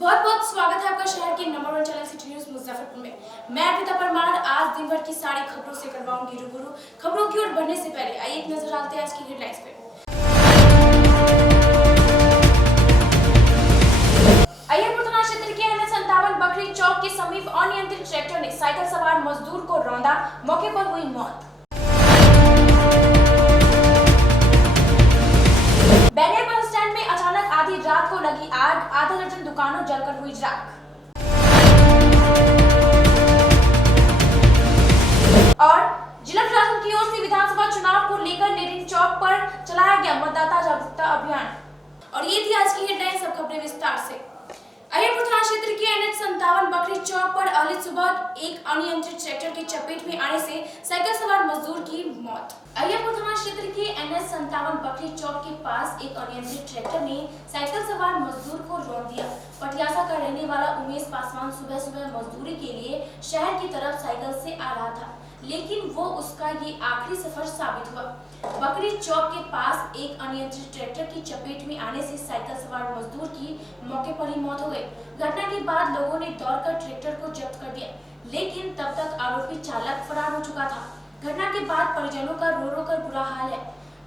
बहुत बहुत स्वागत है आपका शहर के number 1 channel city news Muzaffarpur में। मैं अर्पिता परमार आज दिन भर की सारी खबरों से करवाऊंगी रूबरू। खबरों की ओर बढ़ने से पहले आइए एक नजर डालते हैं आज की हेडलाइंस पे। अय्यरपुर थाना क्षेत्र के NH57 बकरी चौक के समीप अनियंत्रित ट्रैक्टर ने साइकिल सवार मजदूर को रौंदा, मौके पर हुई मौत। बैरियर बस स्टैंड में अचानक आधी रात को लगी आग, आधा दर्जन दुकानों जलकर हुई राख। और जिला प्रशासन की ओर से विधानसभा चुनाव को लेकर नेरिंग चौक पर चलाया गया मतदाता जागरूकता अभियान। और ये थी आज की हेडलाइन, सब खबरें विस्तार से। अय्यरपुर थाना क्षेत्र के NH57 बकरी चौक पर आज सुबह एक अनियंत्रित ट्रैक्टर की चपेट में आने से साइकिल सवार मजदूर की मौत। अय्यरपुर थाना क्षेत्र के NH57 बकरी चौक के पास एक अनियंत्रित ट्रैक्टर ने साइकिल सवार मजदूर को रौंद दिया। पटियासा का रहने वाला उमेश पासवान सुबह सुबह मजदूरी के लिए शहर की तरफ साइकिल से आ रहा था, लेकिन वो उसका ये आखिरी सफर साबित हुआ। बकरी चौक के पास एक अनियंत्रित ट्रैक्टर की चपेट में आने से साइकिल सवार मजदूर की मौके पर ही मौत हो गई। घटना के बाद लोगों ने दौड़कर ट्रैक्टर को जब्त कर दिया, लेकिन तब तक आरोपी चालक फरार हो चुका था। घटना के बाद परिजनों का रो रो कर बुरा हाल है।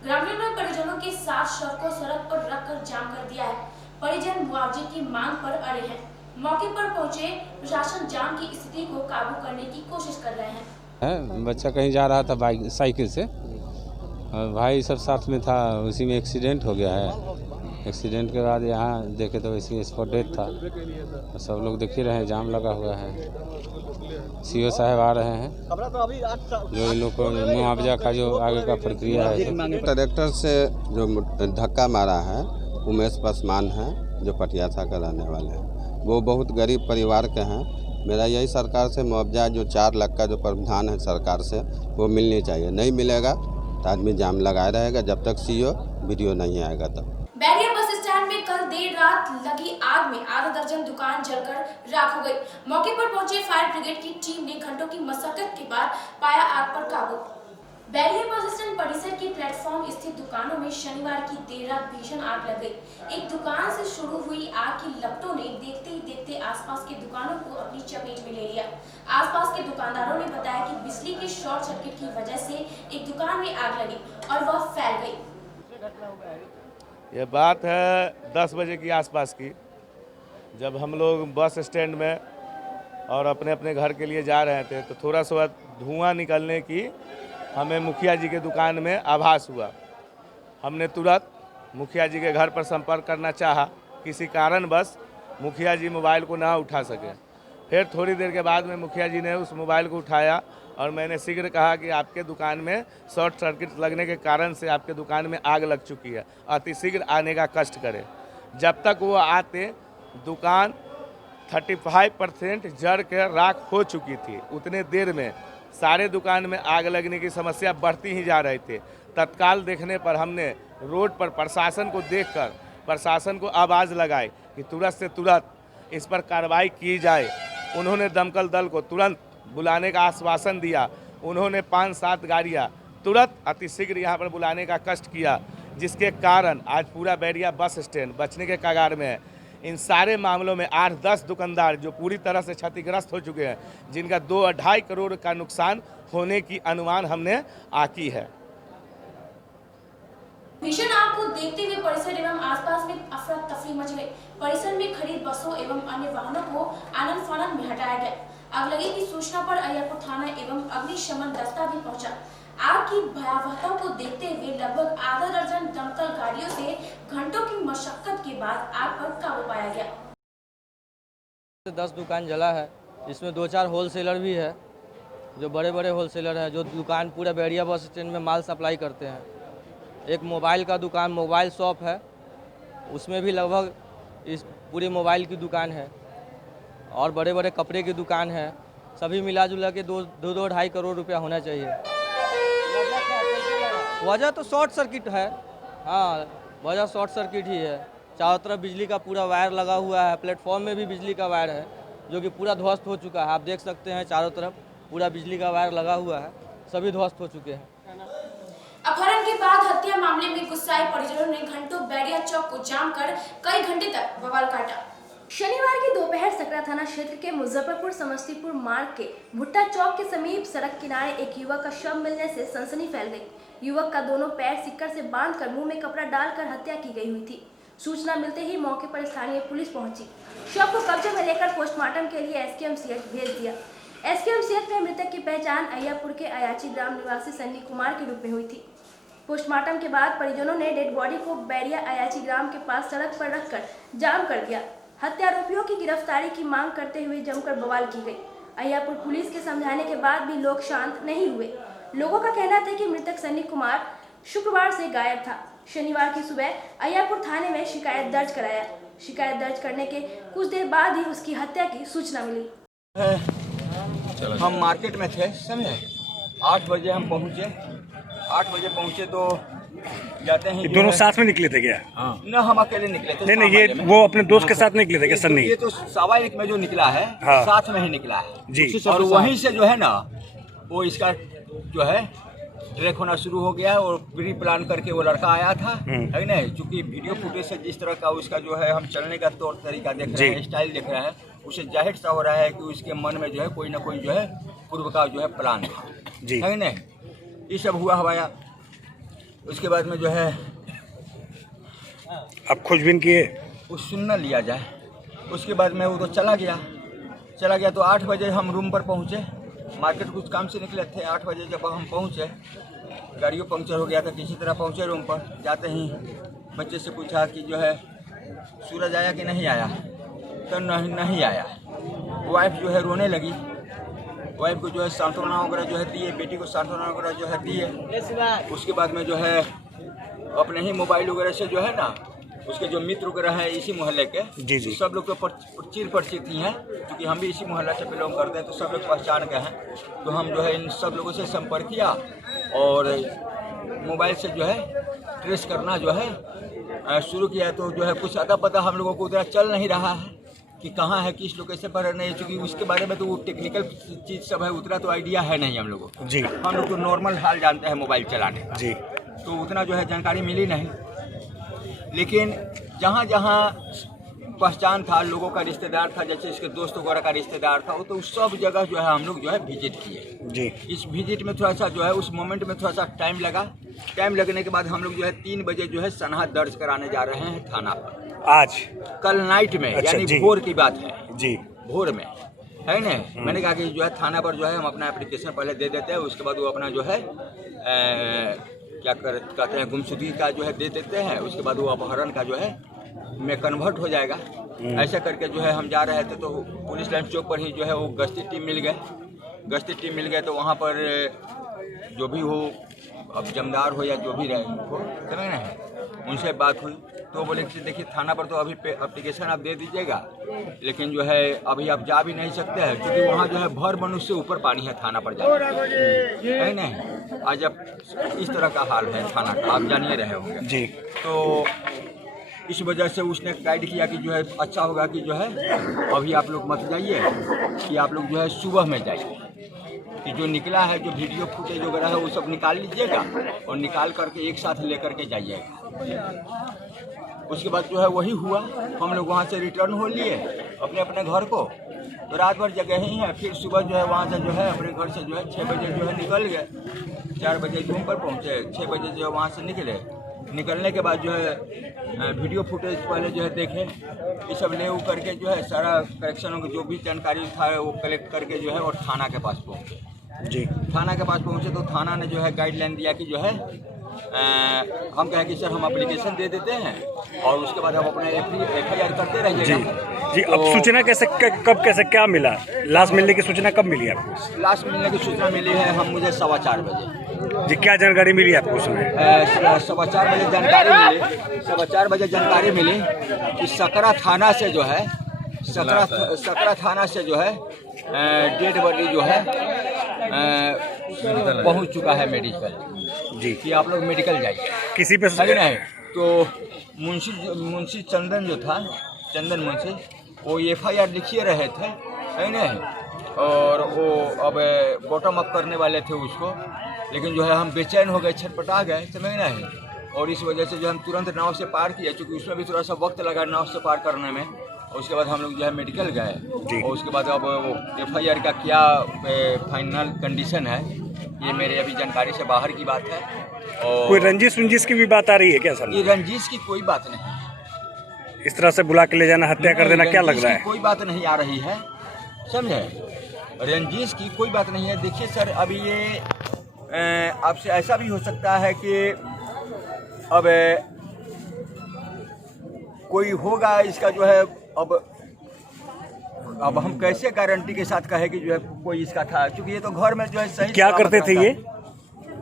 ग्रामीणों ने परिजनों के साथ शव को सड़क पर रखकर जाम कर दिया है। परिजन मुआवजे की मांग पर अड़े हैं। मौके पर पहुंचे प्रशासन जाम की स्थिति को काबू करने की कोशिश कर रहे हैं। बच्चा कहीं जा रहा था बाइक साइकिल से, भाई सब साथ में था, उसी में एक्सीडेंट हो गया है। एक्सीडेंट के बाद यहाँ देखे तो इसी स्पॉट डेथ था। सब लोग देख ही रहे हैं, जाम लगा हुआ है। सीओ साहब आ रहे हैं जो इन लोग को मुआवजा का जो आगे का प्रक्रिया है। ट्रैक्टर से जो धक्का मारा है उमेश पासवान है, जो पटियासा का रहने वाले हैं। वो बहुत गरीब परिवार के हैं। मेरा यही सरकार से मुआवजा जो 4 लाख का जो प्रावधान है सरकार से, वो मिलनी चाहिए। नहीं मिलेगा तो आदमी जाम लगाए रहेगा जब तक सीओ वीडियो नहीं आएगा तब। बैरियर बस स्टैंड में कल देर रात लगी आग में आधा दर्जन दुकान जलकर राख हो गई। मौके पर पहुंचे फायर ब्रिगेड की टीम ने घंटों की मशक्कत के बाद पाया आग पर काबू। बैरियर बस स्टैंड परिसर के प्लेटफॉर्म स्थित दुकानों में शनिवार की देर रात भीषण आग लग गई। एक दुकान से शुरू हुई आग की लपटों ने देखते ही देखते आसपास के दुकानों को अपनी चपेट में ले लिया। आसपास के दुकानदारों ने बताया कि बिजली के शॉर्ट सर्किट की वजह से एक दुकान में आग लगी और वह फैल गई। ये बात है 10 बजे की आसपास की, जब हम लोग बस स्टैंड में और अपने अपने घर के लिए जा रहे थे तो थोड़ा सा धुआं निकलने की हमें मुखिया जी के दुकान में आभास हुआ। हमने तुरंत मुखिया जी के घर पर संपर्क करना चाहा, किसी कारणवश मुखिया जी मोबाइल को ना उठा सके। फिर थोड़ी देर के बाद में मुखिया जी ने उस मोबाइल को उठाया और मैंने शीघ्र कहा कि आपके दुकान में शॉर्ट सर्किट लगने के कारण से आपके दुकान में आग लग चुकी है, अति शीघ्र आने का कष्ट करें। जब तक वो आते दुकान 35% जड़ के राख हो चुकी थी। उतने देर में सारे दुकान में आग लगने की समस्या बढ़ती ही जा रही थी। तत्काल देखने पर हमने रोड पर प्रशासन को देखकर प्रशासन को आवाज़ लगाई कि तुरंत से तुरंत इस पर कार्रवाई की जाए। उन्होंने दमकल दल को तुरंत बुलाने का आश्वासन दिया। उन्होंने 5-7 गाड़ियाँ तुरंत अतिशीघ्र यहाँ पर बुलाने का कष्ट किया, जिसके कारण आज पूरा बैरिया बस स्टैंड बचने के कगार में है। इन सारे मामलों में 8-10 दुकानदार जो पूरी तरह से क्षतिग्रस्त हो चुके हैं, जिनका 2-2.5 करोड़ का नुकसान होने की अनुमान हमने आकी है। भीषण आग को देखते हुए परिसर एवं आसपास में अफरा तफरी मच गई। परिसर में खड़ी बसों एवं अन्य वाहनों को आनन फानन में हटाया गया। आग लगी की सूचना पर अय्यरपुर थाना एवं अग्निशमन दस्ता भी पहुंचा। आग की भयावहता को देखते हुए लगभग आधा दर्जन दमकल गाड़ियों से घंटों की मशक्कत के बाद आग पर काबू पाया गया। 10 दुकान जला है, इसमें 2-4 होलसेलर भी है, जो बड़े बड़े होलसेलर हैं, जो दुकान पूरा बैरिया बस स्टैंड में माल सप्लाई करते हैं। एक मोबाइल का दुकान, मोबाइल शॉप है, उसमें भी लगभग इस पूरी मोबाइल की दुकान है और बड़े बड़े कपड़े की दुकान है। सभी मिला जुला के 2-2.5 करोड़ रुपया होना चाहिए। वजह तो शॉर्ट सर्किट है। हाँ, वजह शॉर्ट सर्किट ही है। चारों तरफ बिजली का पूरा वायर लगा हुआ है, प्लेटफॉर्म में भी बिजली का वायर है जो कि पूरा ध्वस्त हो चुका है। आप देख सकते हैं चारों तरफ पूरा बिजली का वायर लगा हुआ है, सभी ध्वस्त हो चुके हैं। अपहरण के बाद हत्या मामले में गुस्साए परिजनों ने घंटों बैरिया चौक को जाम कर कई घंटे तक बवाल काटा। शनिवार की दोपहर सकरा थाना क्षेत्र के मुजफ्फरपुर समस्तीपुर मार्ग के भुट्टा चौक के समीप सड़क किनारे एक युवक का शव मिलने से सनसनी फैल गई। युवक का दोनों पैर सिक्कर से बांधकर मुंह में कपड़ा डालकर हत्या की गई हुई थी। सूचना मिलते ही मौके पर स्थानीय पुलिस पहुंची। शव को कब्जे में लेकर पोस्टमार्टम के लिए SKM-CH भेज दिया। SKM-CH में मृतक की पहचान अय्यापुर के अयाची ग्राम निवासी सन्नी कुमार के रूप में हुई थी। पोस्टमार्टम के बाद परिजनों ने डेड बॉडी को बैरिया अयाची ग्राम के पास सड़क पर रखकर जाम कर दिया। हत्यारोपियों की गिरफ्तारी की मांग करते हुए जमकर बवाल की गई। अय्यापुर पुलिस के समझाने के बाद भी लोग शांत नहीं हुए। लोगों का कहना था कि मृतक सन्नी कुमार शुक्रवार से गायब था। शनिवार की सुबह अय्यापुर थाने में शिकायत दर्ज कराया। शिकायत दर्ज करने के कुछ देर बाद ही उसकी हत्या की सूचना मिली। हम मार्केट में थे, समझे 8 बजे हम पहुँचे। 8 बजे पहुँचे तो जाते हैं दोनों साथ में निकले थे क्या? न हम अकेले निकले थे। नहीं, ये वो अपने दोस्त के साथ निकले थे क्या? सर नहीं, ये तो 1:15 में जो निकला है, हाँ। साथ में ही निकला है जी। और वहीं से जो है ना वो इसका जो है ट्रैक होना शुरू हो गया और प्री प्लान करके वो लड़का आया था, है ना। चूंकि वीडियो फुटेज से जिस तरह का उसका जो है हम चलने का तौर तरीका देख रहे हैं, स्टाइल देख रहे हैं, उसे जाहिर सा हो रहा है कि उसके मन में जो है कोई ना कोई जो है पूर्व का जो है प्लान था, है ना। ये सब हुआ हवाया। उसके बाद में जो है अब खोजबीन किए, वो सुनना लिया जाए। उसके बाद में वो तो चला गया तो 8 बजे हम रूम पर पहुँचे। मार्केट कुछ काम से निकले थे। 8 बजे जब हम पहुँचे, गाड़ियों पंक्चर हो गया था, किसी तरह पहुँचे रूम पर। जाते ही बच्चे से पूछा कि जो है सूरज आया कि नहीं आया, तो नहीं आया। वाइफ जो है रोने लगी। वाइफ को जो है सांत्वना वगैरह जो है दिए, बेटी को सांत्वना वगैरह जो है दिए। उसके बाद में जो है अपने ही मोबाइल वगैरह से जो है ना उसके जो मित्र वगैरह हैं इसी मोहल्ले के, जी। सब लोग तो परिचित ही हैं, क्योंकि हम भी इसी मोहल्ला से बिलोंग करते हैं, तो सब लोग पहचान गए हैं। तो हम जो है इन सब लोगों से संपर्क किया और मोबाइल से जो है ट्रेस करना जो है शुरू किया। तो जो है कुछ अता पता हम लोगों को उतना चल नहीं रहा है कि कहाँ है, किस लोकेशन पर नहीं, चूँकि उसके बारे में तो वो टेक्निकल चीज़ सब है, उतना तो आइडिया है नहीं हम लोगों को जी। हम लोग तो नॉर्मल हाल जानते हैं मोबाइल चलाने जी, तो उतना जो है जानकारी मिली नहीं। लेकिन जहाँ जहाँ पहचान था, लोगों का रिश्तेदार था, जैसे इसके दोस्त वगैरह का रिश्तेदार था, वो तो सब जगह जो है हम लोग जो है विजिट किए जी। इस विजिट में थोड़ा सा जो है उस मोमेंट में थोड़ा सा टाइम लगा। टाइम लगने के बाद हम लोग जो है 3 बजे जो है सनहा दर्ज कराने जा रहे हैं थाना पर। आज कल नाइट में, अच्छा, यानी जी। भोर की बात है जी, भोर में, है ना। मैंने कहा कि जो है थाना पर जो है हम अपना एप्लीकेशन पहले दे देते हैं, उसके बाद वो अपना जो है क्या कहते हैं गुमशुदगी का जो है दे देते हैं, उसके बाद वो अपहरण का जो है में कन्वर्ट हो जाएगा। ऐसा करके जो है हम जा रहे थे तो पुलिस लाइन चौक पर ही जो है वो गश्ती टीम मिल गए। तो वहाँ पर जो भी हो, अब जमदार हो या जो भी रहे हो, समझ ना, उनसे बात हुई तो बोले कि देखिए थाना पर तो अभी एप्लीकेशन आप दे दीजिएगा, लेकिन जो है अभी आप जा भी नहीं सकते हैं, क्योंकि वहाँ जो है भर मनुष्य से ऊपर पानी है थाना पर जाने, है नहीं। आज जब इस तरह का हाल है थाना का, आप जानिए रहे होंगे जी। तो इस वजह से उसने गाइड किया कि जो है अच्छा होगा कि जो है अभी आप लोग मत जाइए, कि आप लोग जो है सुबह में जाइए, कि जो निकला है जो वीडियो फुटेज वगैरह है वो सब निकाल लीजिएगा और निकाल करके एक साथ लेकर के जाइएगा। उसके बाद जो है वही हुआ, हम लोग वहाँ से रिटर्न हो लिए अपने अपने घर को। तो रात भर जगह ही है, फिर सुबह जो है वहाँ से जो है अपने घर से जो है 6 बजे जो है निकल गए। 4 बजे रूम पर पहुँचे, 6 बजे जो है वहाँ से निकलने के बाद जो है वीडियो फुटेज पहले जो है देखे, ये सब ले करके जो है सारा करेक्शनों की जो भी जानकारी था वो कलेक्ट करके जो है और थाना के पास पहुँचे जी। थाना के पास पहुँचे तो थाना ने जो है गाइडलाइन दिया कि जो है हम कहें कि सर हम एप्लीकेशन दे देते हैं और उसके बाद हम अपना FIR करते रहिएगा। जी, अब सूचना कैसे कब कैसे क्या मिला? लाश मिलने की सूचना कब मिली आपको? लाश मिलने की सूचना मिली है मुझे 4:15 बजे। जी, क्या जानकारी मिली आपको उसमें? 4:15 बजे जानकारी मिली कि सकरा थाना से जो है डेड बॉडी जो है पहुंच चुका है मेडिकल जी, कि आप लोग मेडिकल जाइए। किसी पे नहीं तो मुंशी चंदन जो था, चंदन मुंशी, वो FIR लिखिए रहे थे, है नहीं, और वो अब बॉटम अप करने वाले थे उसको, लेकिन जो है हम बेचैन हो गए, छटपटा गए, समझ नहीं, और इस वजह से जो हम तुरंत नाव से पार किया, क्योंकि उसमें भी थोड़ा सा वक्त लगा नाव से पार करने में। और उसके बाद हम लोग जो है मेडिकल गए और उसके बाद अब FIR का क्या फाइनल कंडीशन है ये मेरे अभी जानकारी से बाहर की बात है। और कोई रंजिश की भी बात आ रही है क्या सर? ये रंजिश की कोई बात नहीं, इस तरह से बुला के ले जाना, हत्या कर देना, क्या लग रहा है? कोई बात नहीं आ रही है, समझे? रंजिश की कोई बात नहीं है। देखिए सर, अभी ये आपसे ऐसा भी हो सकता है कि अब कोई होगा इसका जो है, अब हम कैसे गारंटी के साथ कहे कि जो है कोई इसका था, क्योंकि ये तो घर में जो है सही क्या करते थे ये?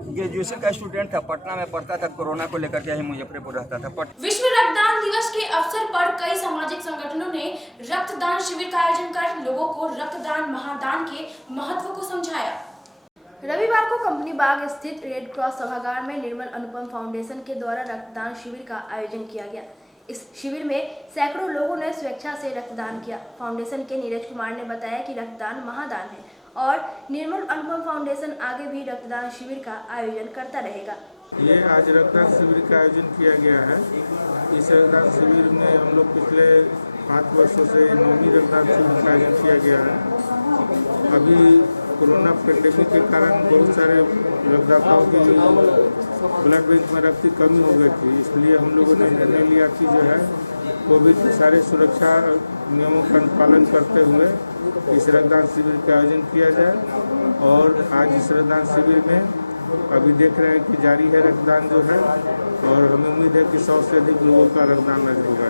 ग्रेजुएशन का स्टूडेंट था, पटना में पढ़ता था, कोरोना को लेकर के मुजफ्फरपुर रहता था। विश्व रक्तदान दिवस के अवसर पर कई सामाजिक संगठनों ने रक्तदान शिविर का आयोजन कर लोगों को रक्तदान महादान के महत्व को समझाया। रविवार को कंपनी बाग स्थित रेड क्रॉस सभागार में निर्मल अनुपम फाउंडेशन के द्वारा रक्तदान शिविर का आयोजन किया गया। इस शिविर में सैकड़ों लोगों ने स्वेच्छा से रक्तदान किया। फाउंडेशन के नीरज कुमार ने बताया कि रक्तदान महादान है और निर्मल अनुपम फाउंडेशन आगे भी रक्तदान शिविर का आयोजन करता रहेगा। ये आज रक्तदान शिविर का आयोजन किया गया है। इस रक्तदान शिविर में हम लोग पिछले 5 वर्षों से 9वीं रक्तदान शिविर का आयोजन किया गया है। अभी कोरोना पेंडेमिक के कारण बहुत सारे रक्तदाताओं की ब्लड बैंक में रक्त की कमी हो गई थी, इसलिए हम लोगों ने निर्णय लिया कि जो है कोविड के सारे सुरक्षा नियमों का पालन करते हुए इस रक्तदान शिविर का आयोजन किया जाए। और आज इस रक्तदान शिविर में अभी देख रहे हैं कि जारी है रक्तदान जो है, और हमें उम्मीद है कि 100 से अधिक लोगों का रक्तदान होगा।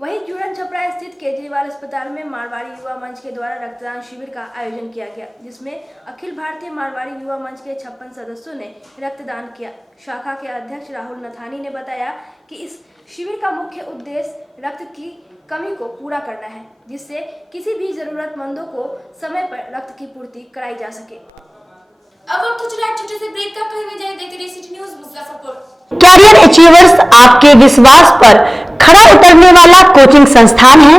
वहीं जुड़न छपरा स्थित केजरीवाल अस्पताल में मारवाड़ी युवा मंच के द्वारा रक्तदान शिविर का आयोजन किया गया, जिसमें अखिल भारतीय मारवाड़ी युवा मंच के 56 सदस्यों ने रक्तदान किया। शाखा के अध्यक्ष राहुल नथानी ने बताया कि इस शिविर का मुख्य उद्देश्य रक्त की कमी को पूरा करना है, जिससे किसी भी जरूरतमंदों को समय पर रक्त की पूर्ति कराई जा सके। अब वक्त हो चला है छोटे से ब्रेक का, कहीं भी जाए देखते रहिए city news Muzaffarpur. Career achievers आपके विश्वास पर खरा उतरने वाला कोचिंग संस्थान है।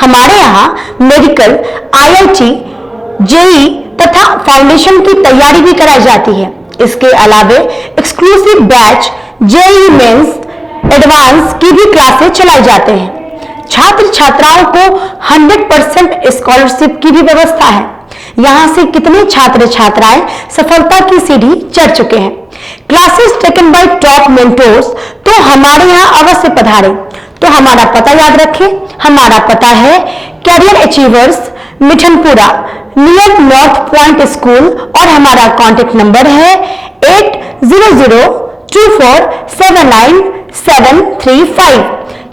हमारे यहाँ मेडिकल, IIT, JEE तथा फाउंडेशन की तैयारी भी कराई जाती है। इसके अलावे exclusive batch JEE mains advance की भी क्लासेस चलाई जाते हैं। छात्र छात्राओं को 100% स्कॉलरशिप की भी व्यवस्था है। यहाँ से कितने छात्र छात्राएं सफलता की सीढ़ी चढ़ चुके हैं। Classes taken by top mentors, तो हमारे यहाँ अवश्य पधारें। तो हमारा पता याद रखें, हमारा पता है career achievers, Mithanpura, near north point school, और हमारा कॉन्टेक्ट नंबर है 8002479735,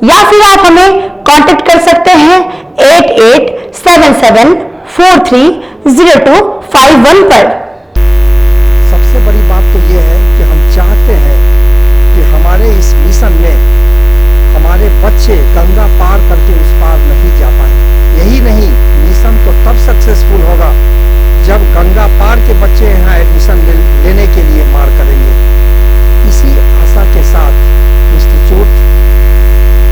या फिर आप हमें कांटेक्ट कर सकते हैं 8877430251 पर। सबसे बड़ी बात तो ये है कि हम चाहते हैं कि हमारे इस मिशन में हमारे बच्चे गंगा पार करके उस पार नहीं जा पाए। यही नहीं, मिशन तो तब सक्सेसफुल होगा जब गंगा पार के बच्चे यहाँ एडमिशन लेने के लिए मार करेंगे। इसी आशा के साथ इंस्टीट्यूट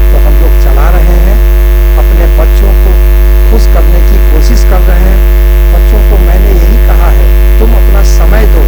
तो हम लोग चला रहे हैं, अपने बच्चों को खुश करने की कोशिश कर रहे हैं। बच्चों को मैंने यही कहा है, तुम अपना समय दो,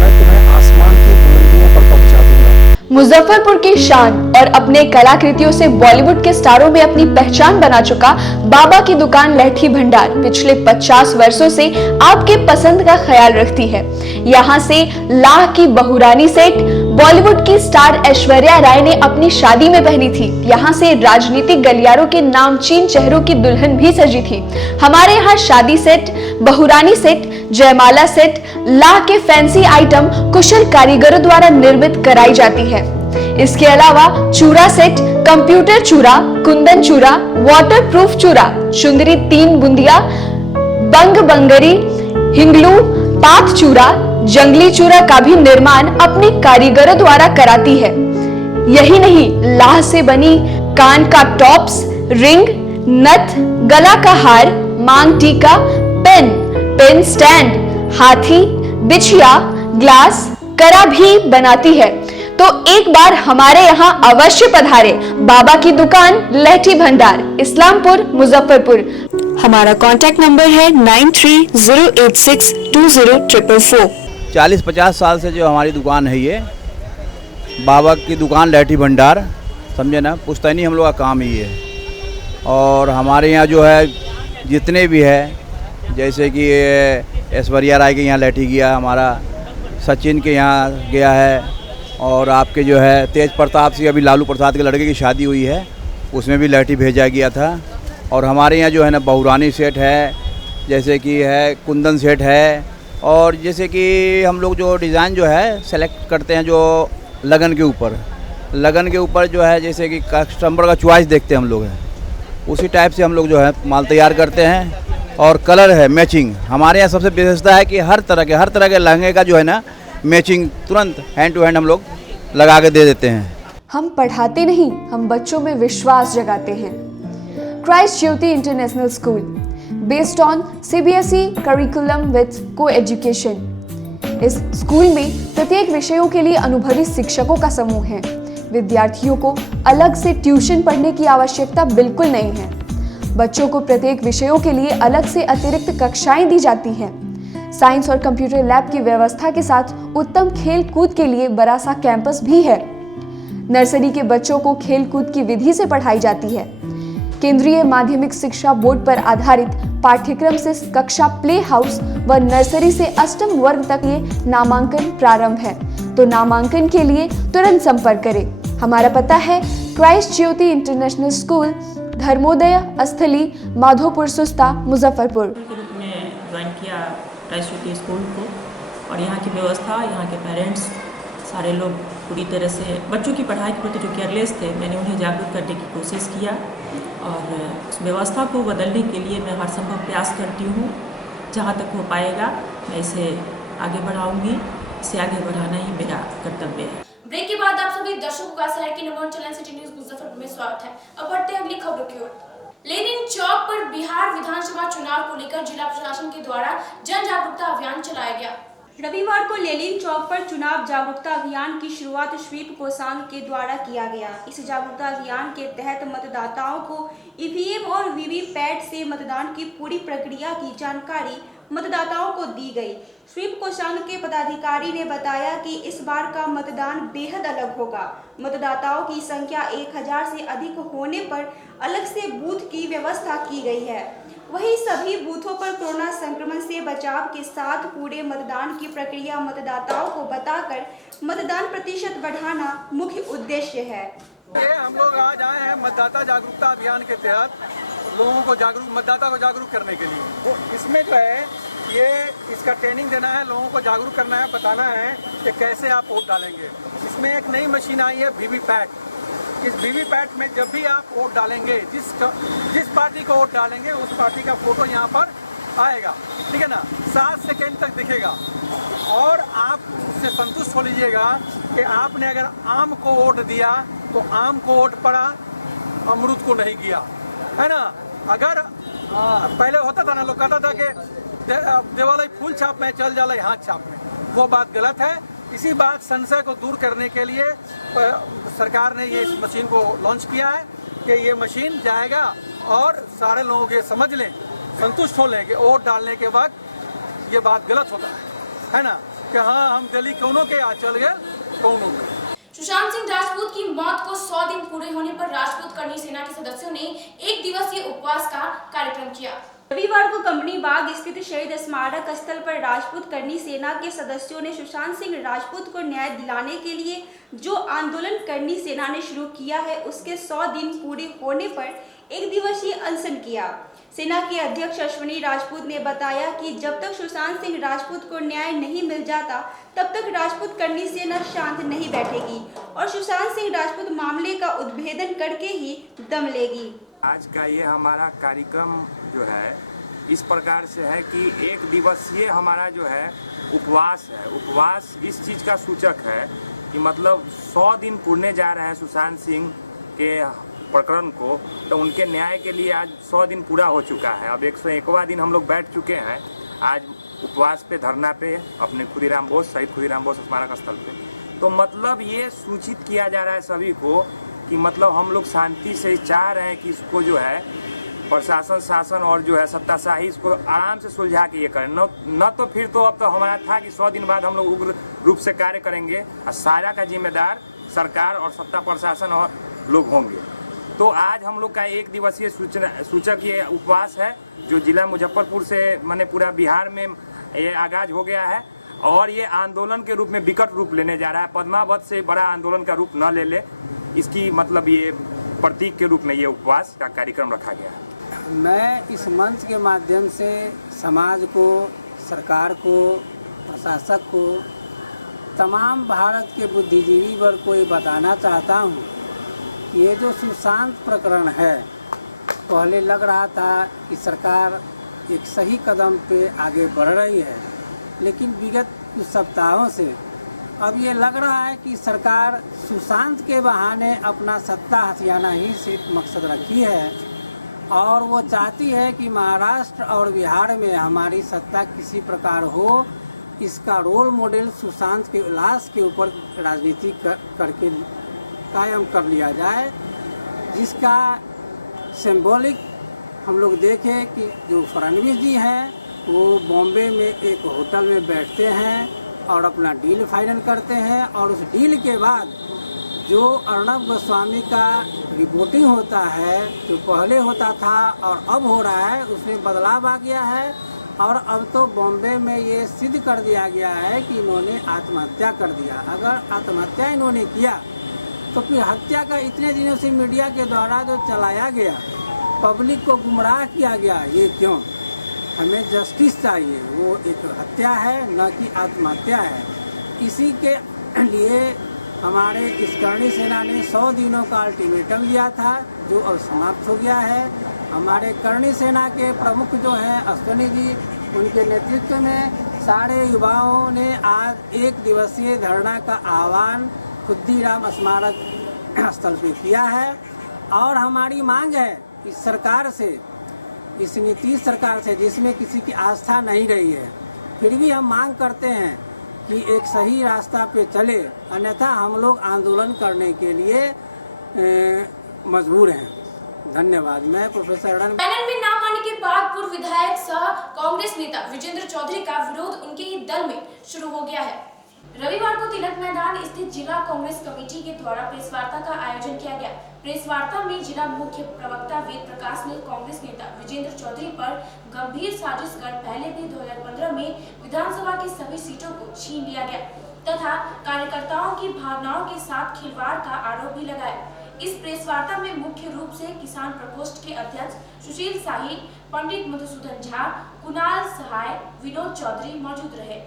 मैं तुम्हें आसमान की बुलंदियों पर पहुंचा दूंगा। मुजफ्फरपुर की शान और अपने कलाकृतियों से बॉलीवुड के स्टारों में अपनी पहचान बना चुका बाबा की दुकान लहठी भंडार पिछले 50 वर्षों से आपके पसंद का ख्याल रखती है। यहाँ से लाह की बहुरानी सेट बॉलीवुड की स्टार ऐश्वर्या राय ने अपनी शादी में पहनी थी। यहाँ से राजनीतिक गलियारों के नामचीन चेहरों की दुल्हन भी सजी थी। हमारे यहाँ शादी सेट, बहुरानी सेट, जयमाला सेट, लाह के फैंसी आइटम कुशल कारीगरों द्वारा निर्मित कराई जाती है। इसके अलावा चूड़ा सेट, कंप्यूटर चूड़ा, कुंदन चूड़ा, वाटरप्रूफ चूड़ा, चुंदरी 3 बुंदिया, बंग बंगरी, हिंगलू, पात चूड़ा, जंगली चूड़ा का भी निर्माण अपने कारीगरों द्वारा कराती है। यही नहीं, लाह से बनी कान का टॉप्स, रिंग, नथ, गला का हार, मांग टीका, पेन स्टैंड, हाथी, बिछिया, ग्लास, करा भी बनाती है। तो एक बार हमारे यहाँ अवश्य पधारे। बाबा की दुकान लहठी भंडार, इस्लामपुर, मुजफ्फरपुर। हमारा कांटेक्ट नंबर है 9308620444। 40-50 साल से जो हमारी दुकान है, ये बाबा की दुकान लहठी भंडार, समझे ना, पुश्तैनी हम लोग का काम ही है। और हमारे यहाँ जो है जितने भी है, जैसे कि ऐश्वर्या राय के यहाँ लैठी गया, हमारा सचिन के यहाँ गया है, और आपके जो है तेज प्रताप सिंह, अभी लालू प्रसाद के लड़के की शादी हुई है, उसमें भी लैठी भेजा गया था। और हमारे यहाँ जो है ना बहुरानी सेट है, जैसे कि है कुंदन सेट है, और जैसे कि हम लोग जो डिज़ाइन जो है सेलेक्ट करते हैं जो लगन के ऊपर जो है, जैसे कि कस्टमर का चॉइस देखते हैं हम लोग हैं, उसी टाइप से हम लोग जो है माल तैयार करते हैं। और कलर है मैचिंग, हमारे यहाँ सबसे विशेषता है कि हर तरह के लहंगे का जो है ना मैचिंग तुरंत हैंड टू हैंड हम लोग लगा के दे देते हैं। हम पढ़ाते नहीं, हम बच्चों में विश्वास जगाते हैं। Christ Jyoti international school, based on CBSE curriculum with co-education. इस स्कूल में प्रत्येक विषयों के लिए अनुभवी शिक्षकों का समूह है। विद्यार्थियों को अलग से ट्यूशन पढ़ने की आवश्यकता बिल्कुल नहीं है। बच्चों को प्रत्येक विषयों के लिए अलग से अतिरिक्त कक्षाएं दी जाती हैं। साइंस और कंप्यूटर लैब की व्यवस्था के साथ उत्तम खेल कूद के लिए बड़ा सा कैंपस भी है। नर्सरी के बच्चों को खेल कूद की विधि से पढ़ाई जाती है। केंद्रीय माध्यमिक शिक्षा बोर्ड पर आधारित पाठ्यक्रम से कक्षा प्ले हाउस व नर्सरी से अष्टम वर्ग तक ये नामांकन प्रारंभ है। तो नामांकन के लिए तुरंत संपर्क करें। हमारा पता है Christ Jyoti international school, Dharmodaya स्थली, माधोपुर सुस्ता, मुजफ्फरपुर। के रूप में ज्वाइन किया क्राइस्ट ज्योति स्कूल को, और यहाँ की व्यवस्था, यहाँ के पेरेंट्स सारे लोग पूरी तरह से बच्चों की पढ़ाई के प्रति जो केयरलेस थे, मैंने उन्हें जागरूक करने की कोशिश किया, और उस व्यवस्था को बदलने के लिए मैं हर संभव प्रयास करती हूँ। जहाँ तक हो पाएगा मैं इसे आगे बढ़ाऊँगी, इसे आगे बढ़ाना ही मेरा कर्तव्य है। ब्रेक के बाद आप सभी दर्शकों का शहर के number 1 channel city news Muzaffarpur में स्वागत है। अब बढ़ते हैं अगली खबरों की ओर। लेनिन चौक पर बिहार विधानसभा चुनाव को लेकर जिला प्रशासन के द्वारा जन जागरूकता अभियान चलाया गया। रविवार को लेनिन चौक पर चुनाव जागरूकता अभियान की शुरुआत स्वीप कोषांग के द्वारा किया गया। इस जागरूकता अभियान के तहत मतदाताओं को ईवीएम और वीवीपैट से मतदान की पूरी प्रक्रिया की जानकारी मतदाताओं को दी गई। स्वीप कोषांग के पदाधिकारी ने बताया कि इस बार का मतदान बेहद अलग होगा। मतदाताओं की संख्या 1000 से अधिक होने पर अलग से बूथ की व्यवस्था की गई है। वहीं सभी बूथों पर कोरोना संक्रमण से बचाव के साथ पूरे मतदान की प्रक्रिया मतदाताओं को बताकर मतदान प्रतिशत बढ़ाना मुख्य उद्देश्य है। ये हम लोग आज आए हैं मतदाता जागरूकता अभियान के तहत लोगों को मतदाता को जागरूक करने के लिए। तो इसमें जो है ये इसका ट्रेनिंग देना है, लोगों को जागरूक करना है, बताना है कि कैसे आप वोट डालेंगे। इसमें एक नई मशीन आई है वीवीपैट। इस वीवीपैट में जब भी आप वोट डालेंगे, जिस पार्टी को वोट डालेंगे उस पार्टी का फोटो यहाँ पर आएगा, ठीक है ना, 7 सेकेंड तक दिखेगा। और आप उससे संतुष्ट हो लीजिएगा कि आपने अगर आम को वोट दिया तो आम को वोट पड़ा, अमरूद को नहीं किया, है ना। अगर पहले होता था ना, लोग कहता था कि देवालय फूल छाप में चल जाला हाथ छाप में, वो बात गलत है। इसी बात संशय को दूर करने के लिए सरकार ने ये इस मशीन को लॉन्च किया है कि ये मशीन जाएगा और सारे लोगों के समझ लें, संतुष्ट हो लें कि वोट डालने के वक्त ये बात गलत होता है ना, कि हाँ हम दिल्ली कौनों के आ चल गए कौनों के। सुशांत सिंह राजपूत की मौत को 100 दिन पूरे होने पर राजपूत करनी सेना के सदस्यों ने 1 दिवसीय उपवास का कार्यक्रम किया। रविवार को कंपनी बाग स्थित शहीद स्मारक स्थल पर राजपूत करनी सेना के सदस्यों ने सुशांत सिंह राजपूत को न्याय दिलाने के लिए जो आंदोलन करनी सेना ने शुरू किया है, उसके 100 दिन पूरे होने पर 1 दिवसीय अनशन किया। सेना के अध्यक्ष अश्विनी राजपूत ने बताया कि जब तक सुशांत सिंह राजपूत को न्याय नहीं मिल जाता तब तक राजपूत करनी सेना शांत नहीं बैठेगी और सुशांत सिंह राजपूत मामले का उद्भेदन करके ही दम लेगी। आज का ये हमारा कार्यक्रम जो है इस प्रकार से है कि 1 दिवसीय हमारा जो है उपवास है। उपवास इस चीज़ का सूचक है कि मतलब 100 दिन पूरने जा रहे हैं सुशांत सिंह के प्रकरण को, तो उनके न्याय के लिए आज 100 दिन पूरा हो चुका है। अब 101वां दिन हम लोग बैठ चुके हैं आज उपवास पे, धरना पे, अपने खुदीराम बोस, शहीद खुदीराम बोस स्मारक स्थल पे। तो मतलब ये सूचित किया जा रहा है सभी को कि मतलब हम लोग शांति से चाह रहे हैं कि इसको जो है प्रशासन, शासन और जो है सत्ताशाही इसको आराम से सुलझा के ये करें। न तो फिर तो अब तो हमारा था कि 100 दिन बाद हम लोग उग्र रूप से कार्य करेंगे और सारा का जिम्मेदार सरकार और सत्ता प्रशासन और लोग होंगे। तो आज हम लोग का एक दिवसीय सूचक ये उपवास है जो जिला मुजफ्फरपुर से माने पूरा बिहार में ये आगाज हो गया है और ये आंदोलन के रूप में विकट रूप लेने जा रहा है। पद्मावत से बड़ा आंदोलन का रूप न ले इसकी मतलब ये प्रतीक के रूप में ये उपवास का कार्यक्रम रखा गया है। मैं इस मंच के माध्यम से समाज को, सरकार को, प्रशासक को, तमाम भारत के बुद्धिजीवी वर्ग को ये बताना चाहता हूँ कि ये जो सुशांत प्रकरण है, पहले लग रहा था कि सरकार एक सही कदम पे आगे बढ़ रही है, लेकिन विगत कुछ सप्ताहों से अब ये लग रहा है कि सरकार सुशांत के बहाने अपना सत्ता हथियाना ही सिर्फ मकसद रखी है और वो चाहती है कि महाराष्ट्र और बिहार में हमारी सत्ता किसी प्रकार हो। इसका रोल मॉडल सुशांत के लाश के ऊपर राजनीति करके कायम कर लिया जाए, जिसका सिंबॉलिक हम लोग देखें कि जो फडणवीस जी हैं वो बॉम्बे में एक होटल में बैठते हैं और अपना डील फाइनल करते हैं और उस डील के बाद जो अर्णब गोस्वामी का रिपोर्टिंग होता है, जो पहले होता था और अब हो रहा है, उसमें बदलाव आ गया है और अब तो बॉम्बे में ये सिद्ध कर दिया गया है कि इन्होंने आत्महत्या कर दिया। अगर आत्महत्या इन्होंने किया तो फिर हत्या का इतने दिनों से मीडिया के द्वारा जो चलाया गया, पब्लिक को गुमराह किया गया, ये क्यों? हमें जस्टिस चाहिए। वो एक हत्या है, न कि आत्महत्या है। इसी के लिए हमारे इस करणी सेना ने 100 दिनों का अल्टीमेटम दिया था, जो अब समाप्त हो गया है। हमारे करणी सेना के प्रमुख जो हैं अश्विनी जी, उनके नेतृत्व में सारे युवाओं ने आज एक दिवसीय धरना का आह्वान खुद्दीराम स्मारक स्थल पे किया है और हमारी मांग है इस सरकार से, इस नीतीश सरकार से, जिसमें किसी की आस्था नहीं रही है, फिर भी हम मांग करते हैं कि एक सही रास्ता पे चले, अन्यथा हम लोग आंदोलन करने के लिए मजबूर हैं। धन्यवाद। मैं प्रोफेसर पैनल में नाम आने के बाद पूर्व विधायक सह कांग्रेस नेता विजेंद्र चौधरी का विरोध उनके ही दल में शुरू हो गया है। रविवार को तिलक मैदान स्थित जिला कांग्रेस कमेटी के द्वारा प्रेस वार्ता का आयोजन किया गया। प्रेस वार्ता में जिला मुख्य प्रवक्ता वेद प्रकाश ने कांग्रेस नेता विजेंद्र चौधरी पर गंभीर साजिश कर पहले भी 2015 में विधानसभा की सभी सीटों को छीन लिया गया तथा कार्यकर्ताओं की भावनाओं के साथ खिलवाड़ का आरोप भी लगाया। इस प्रेस वार्ता में मुख्य रूप से किसान प्रकोष्ठ के अध्यक्ष सुशील शाही, पंडित मधुसूदन झा, कुणाल सहाय, विनोद चौधरी मौजूद रहे।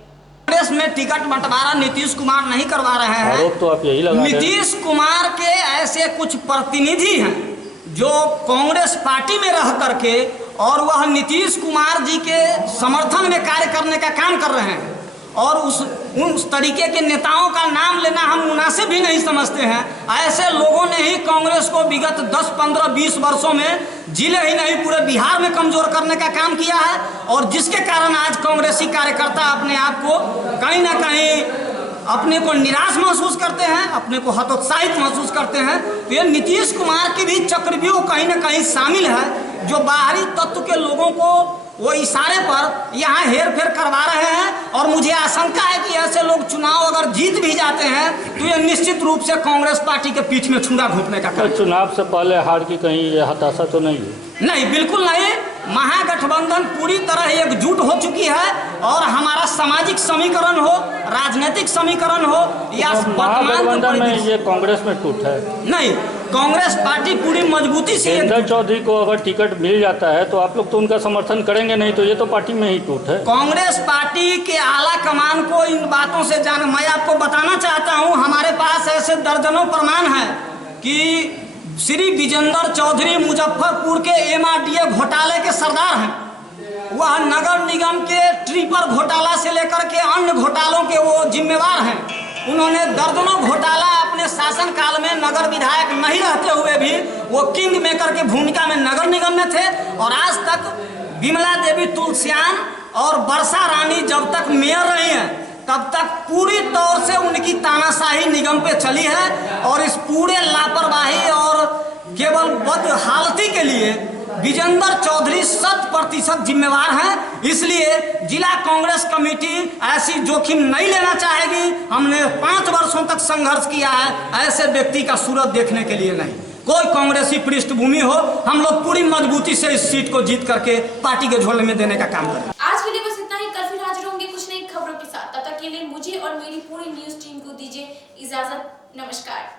कांग्रेस में टिकट बंटवारा नीतीश कुमार नहीं करवा रहे हैं। आरोप तो आप यही लगा रहे हैं। नीतीश कुमार के ऐसे कुछ प्रतिनिधि हैं जो कांग्रेस पार्टी में रह करके और वह नीतीश कुमार जी के समर्थन में कार्य करने का काम कर रहे हैं और उस तरीके के नेताओं का नाम लेना हम मुनासिब भी नहीं समझते हैं। ऐसे लोगों ने ही कांग्रेस को विगत 10, 15, 20 वर्षों में जिले ही नहीं पूरे बिहार में कमजोर करने का काम किया है और जिसके कारण आज कांग्रेसी कार्यकर्ता अपने आप को कहीं ना कहीं अपने को निराश महसूस करते हैं, अपने को हतोत्साहित महसूस करते हैं। तो ये नीतीश कुमार की भी चक्रव्यूह कहीं ना कहीं शामिल है, जो बाहरी तत्व के लोगों को वो इशारे पर यहाँ हेर फेर करवा रहे हैं और मुझे आशंका है कि ऐसे लोग चुनाव अगर जीत भी जाते हैं तो ये निश्चित रूप से कांग्रेस पार्टी के पीठ में छुरा घोंपने का काम। चुनाव से पहले हार की कहीं ये हताशा तो नहीं है? नहीं, बिल्कुल नहीं। महागठबंधन पूरी तरह एकजुट हो चुकी है और हमारा सामाजिक समीकरण हो, राजनीतिक समीकरण हो या महागठबंधन में ये कांग्रेस में टूट है? नहीं, कांग्रेस पार्टी पूरी मजबूती से। विजेंद्र चौधरी को अगर टिकट मिल जाता है तो आप लोग तो उनका समर्थन करेंगे नहीं, तो ये तो पार्टी में ही टूट है। कांग्रेस पार्टी के आला कमान को इन बातों से मैं आपको बताना चाहता हूँ, हमारे पास ऐसे दर्जनों प्रमाण है कि श्री विजेंद्र चौधरी मुजफ्फरपुर के MRDA घोटाले के सरदार हैं। वह नगर निगम के ट्रिपर घोटाला से लेकर के अन्य घोटालों के वो जिम्मेवार हैं। उन्होंने दर्जनों घोटाला अपने शासनकाल में नगर विधायक नहीं रहते हुए भी वो किंग मेकर की भूमिका में नगर निगम में थे और आज तक विमला देवी तुलसियान और वर्षा रानी जब तक मेयर रही हैं तब तक पूरी तौर से उनकी तानाशाही निगम पे चली है और इस पूरे लापरवाही और केवल बदहालती के लिए विजेंद्र चौधरी 100% जिम्मेवार हैं। इसलिए जिला कांग्रेस कमेटी ऐसी जोखिम नहीं लेना चाहेगी। हमने 5 वर्षों तक संघर्ष किया है, ऐसे व्यक्ति का सूरत देखने के लिए नहीं। कोई कांग्रेसी पृष्ठभूमि हो, हम लोग पूरी मजबूती से इस सीट को जीत करके पार्टी के झोले में देने का काम करें। आज के लिए बस इतना ही। कल फिर हाजिर होंगे कुछ नई खबरों के साथ। तब तक के लिए मुझे और मेरी पूरी न्यूज टीम को दीजिए इजाजत। नमस्कार।